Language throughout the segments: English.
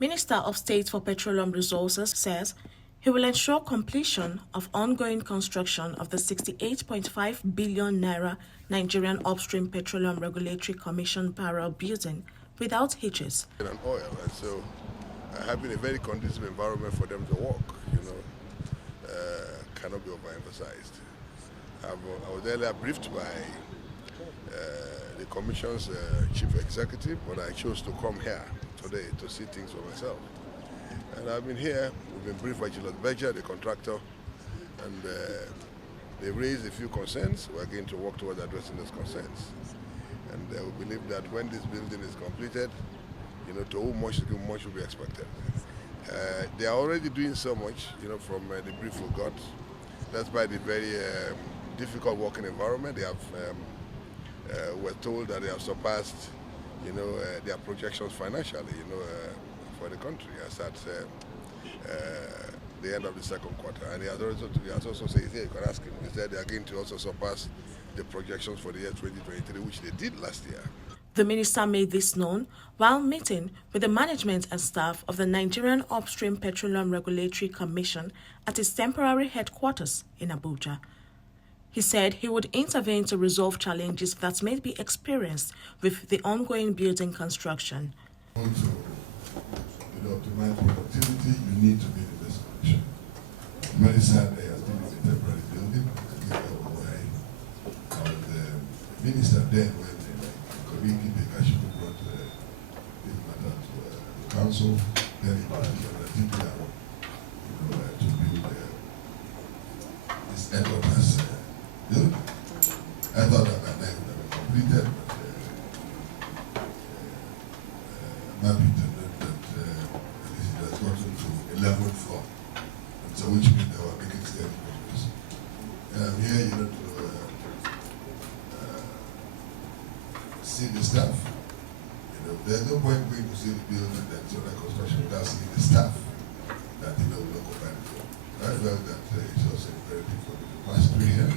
Minister of State for Petroleum Resources says he will ensure completion of ongoing construction of the 68.5 billion naira Nigerian Upstream Petroleum Regulatory Commission barrel building without hitches. And oil, and so having a very conducive environment for them to work, cannot be overemphasized. I was earlier briefed by the Commission's chief executive, but I chose to come here today to see things for myself. And I've been here, we've been briefed by Julius Berger, the contractor, and they raised a few concerns. We're going to work towards addressing those concerns. And we believe that when this building is completed, to whom much will be expected. They are already doing so much, from the brief we got. That's by the very difficult working environment. They have, we're told that they have surpassed, their projections financially, for the country as at the end of the second quarter. And he has also said, here you can ask him, he said they are going to also surpass the projections for the year 2023, which they did last year. The minister made this known while meeting with the management and staff of the Nigerian Upstream Petroleum Regulatory Commission at its temporary headquarters in Abuja. He said he would intervene to resolve challenges that may be experienced with the ongoing building construction. To optimize productivity, you need to be in this condition. Many sad they are still in a temporary building. I think that was why the minister then, when Heineken Lokpobiri brought this matter to the council, then he was the DPR to build this headquarters building. I thought that by then would have been completed, but Mappy told them that it has gotten to 11th floor, and so which means they were making steady progress. And I'm here, to see the staff. There's no point going to see the building that's under construction without seeing the staff that will occupy the floor. I felt that it's also imperative for me to pass through here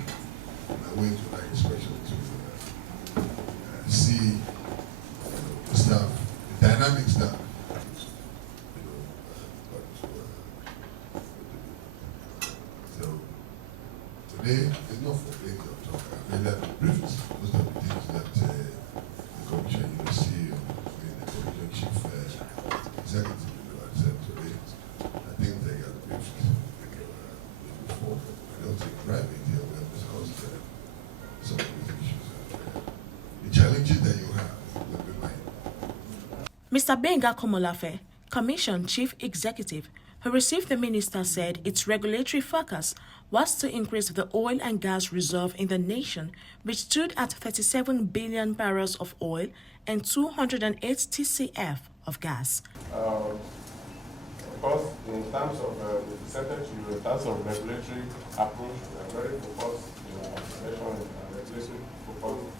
on my way to my inspection to see the staff, the dynamic staff. So today is not for playing of talk. I've been briefed most of the things that the Commission you see the Commission Chief Executive said today. I think they got briefed before. I don't think private here we have discussed some of these issues. The challenges that you have will be mine. Mr. Benga Komolafe, Commission Chief Executive, who received the minister, said its regulatory focus was to increase the oil and gas reserve in the nation, which stood at 37 billion barrels of oil and 208 TCF of gas. Of course, in terms of the percentage, in terms of regulatory approach, we are very focused in our regulatory focus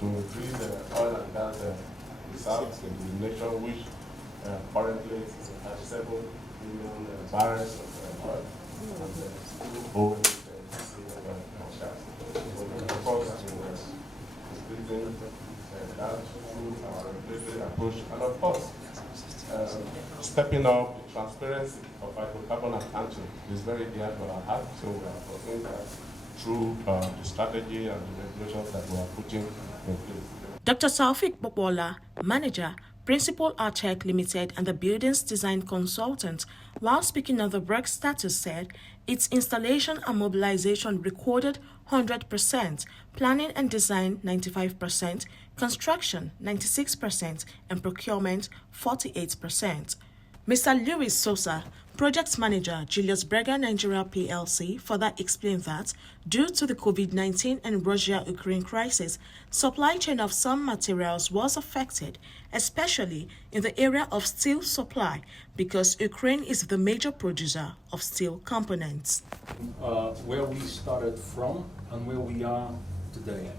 to increase oil and gas reserves in the nation, which currently is 37 billion barrels of oil and 208 TCF of gas. So we are focused on increasing that through our regulatory approach, and of course, stepping up the transparency of hydrocarbon accounting is very dear to our heart, so we are pursuing that through the strategy and the regulations that we are putting in place. Dr. Taufik Bobola, manager, Principal Architect Limited and the building's design consultant, while speaking of the work status, said its installation and mobilization recorded 100%, planning and design 95%, construction 96%, and procurement 48%. Mr. Louis Sosa, Project Manager, Julius Berger Nigeria PLC, further explained that due to the COVID-19 and Russia-Ukraine crisis, supply chain of some materials was affected, especially in the area of steel supply, because Ukraine is the major producer of steel components. Where we started from and where we are today.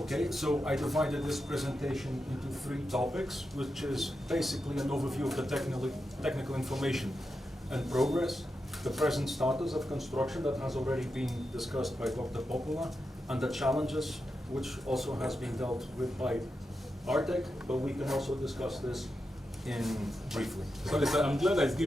Okay, so I divided this presentation into 3 topics, which is basically an overview of the technical information and progress, the present status of construction that has already been discussed by Dr. Popola, and the challenges which also has been dealt with by Arctic, but we can also discuss this in briefly. Sorry, sir, I'm glad I